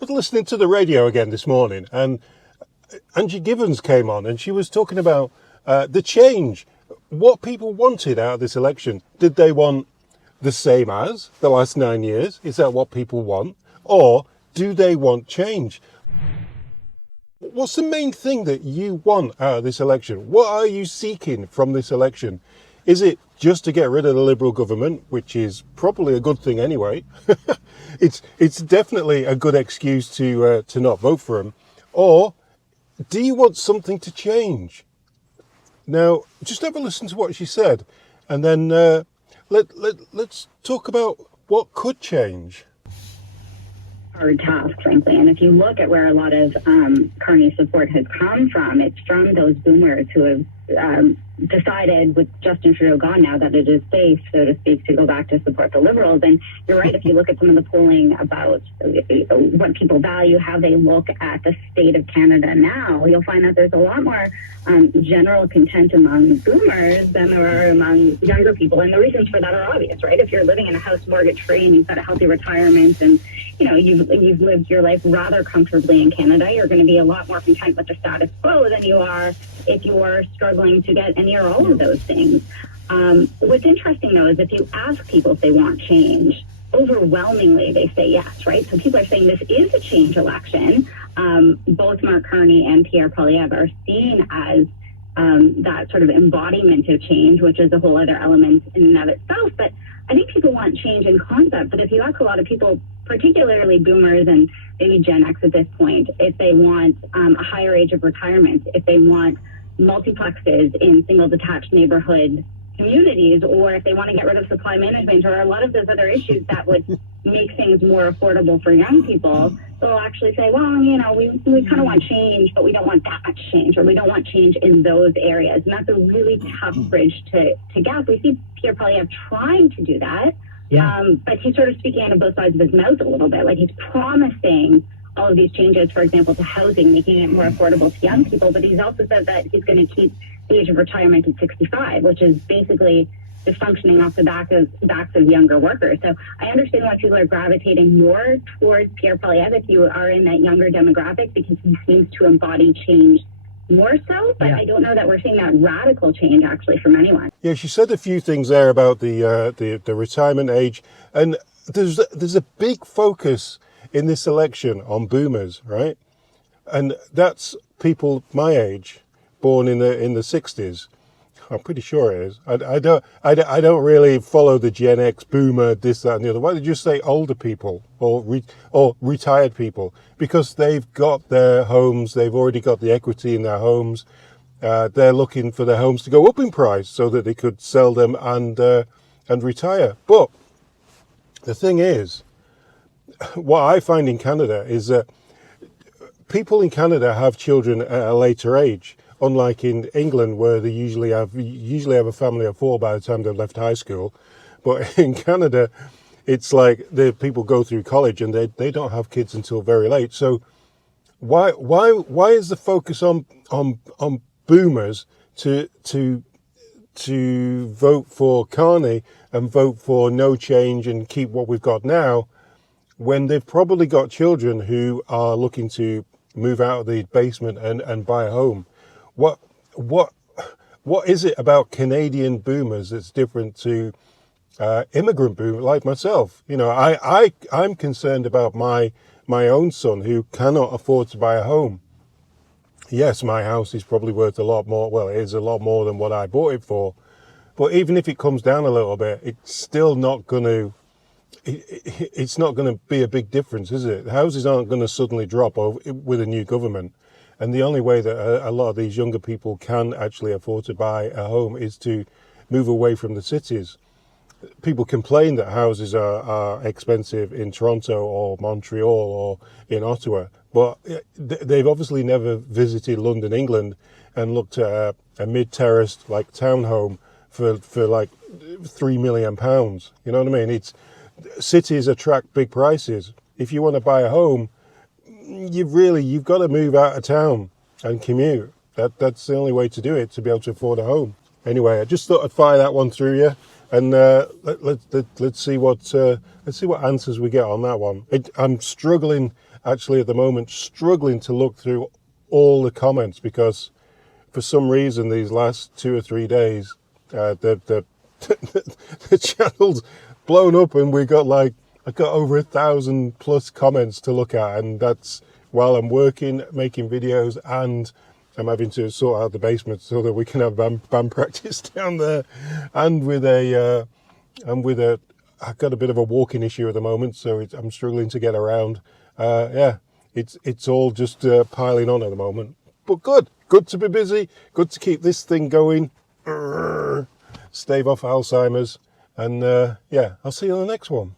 was listening to the radio again this morning, and Angie Gibbons came on, and she was talking about the change, what people wanted out of this election. Did they want the same as the last 9 years? Is that what people want? Or do they want change? What's the main thing that you want out of this election? What are you seeking from this election? Is it just to get rid of the Liberal government, which is probably a good thing anyway? It's definitely a good excuse to not vote for them. Or do you want something to change? Now, just have a listen to what she said, and then let's talk about what could change. Hard task, frankly. And if you look at where a lot of Carney's support has come from, it's from those boomers who have decided, with Justin Trudeau gone now, that it is safe, so to speak, to go back to support the Liberals. And you're right, if you look at some of the polling about what people value, how they look at the state of Canada now, you'll find that there's a lot more general content among boomers than there are among younger people. And the reasons for that are obvious, right? If you're living in a house mortgage-free and you've got a healthy retirement and you've lived your life rather comfortably in Canada, you're going to be a lot more content with the status quo than you are if you are struggling to get any or all of those things. What's interesting, though, is if you ask people if they want change, overwhelmingly they say yes, right? So people are saying this is a change election. Both Mark Carney and Pierre Poilievre are seen as that sort of embodiment of change, which is a whole other element in and of itself. But I think people want change in concept. But if you ask a lot of people, particularly boomers and maybe Gen X at this point, if they want a higher age of retirement, if they want multiplexes in single detached neighborhood communities, or if they want to get rid of supply management or a lot of those other issues that would make things more affordable for young people, they'll actually say, well, we kind of want change, but we don't want that much change, or we don't want change in those areas. And that's a really tough bridge to gap. We see Pierre Poilievre trying to do that, but he's sort of speaking out of both sides of his mouth a little bit. Like, he's promising all of these changes, for example, to housing, making it more affordable to young people, but he's also said that he's going to keep the age of retirement at 65, which is basically just functioning off the backs of younger workers. So I understand why people are gravitating more towards Pierre Poilievre if you are in that younger demographic, because he seems to embody change more so, but I don't know that we're seeing that radical change actually from anyone. Yeah, she said a few things there about the retirement age, and there's a big focus in this election on boomers, right? And that's people my age, born in the 60s. I'm pretty sure it is. I don't really follow the Gen X, boomer, this, that, and the other. Why did you say older people or retired people? Because they've got their homes, they've already got the equity in their homes. They're looking for their homes to go up in price so that they could sell them and retire. But the thing is, what I find in Canada is that people in Canada have children at a later age, unlike in England, where they usually have a family of four by the time they've left high school. But in Canada, it's like the people go through college and they don't have kids until very late. So why is the focus on boomers to vote for Carney and vote for no change and keep what we've got now, when they've probably got children who are looking to move out of the basement and buy a home? What is it about Canadian boomers that's different to immigrant boomers like myself? I'm concerned about my own son who cannot afford to buy a home. Yes, my house is probably worth a lot more. Well, it is a lot more than what I bought it for. But even if it comes down a little bit, it's still not going to. It's not going to be a big difference, is it? Houses aren't going to suddenly drop with a new government. And the only way that a lot of these younger people can actually afford to buy a home is to move away from the cities. People complain that houses are expensive in Toronto or Montreal or in Ottawa, but they've obviously never visited London, England, and looked at a mid-terraced like townhome for like £3 million. You know what I mean? Cities attract big prices. If you want to buy a home, you've got to move out of town and commute. That's the only way to do it, to be able to afford a home. Anyway, I just thought I'd fire that one through you, and let's see what answers we get on that one. I'm struggling actually at the moment struggling to look through all the comments, because for some reason these last 2 or 3 days, the the channel's blown up, and I got over 1,000 plus comments to look at, and that's while I'm working, making videos, and I'm having to sort out the basement so that we can have band practice down there, and I've got a bit of a walking issue at the moment, so I'm struggling to get around. Yeah, it's all just piling on at the moment, but good to be busy, good to keep this thing going, stave off Alzheimer's, and yeah, I'll see you on the next one.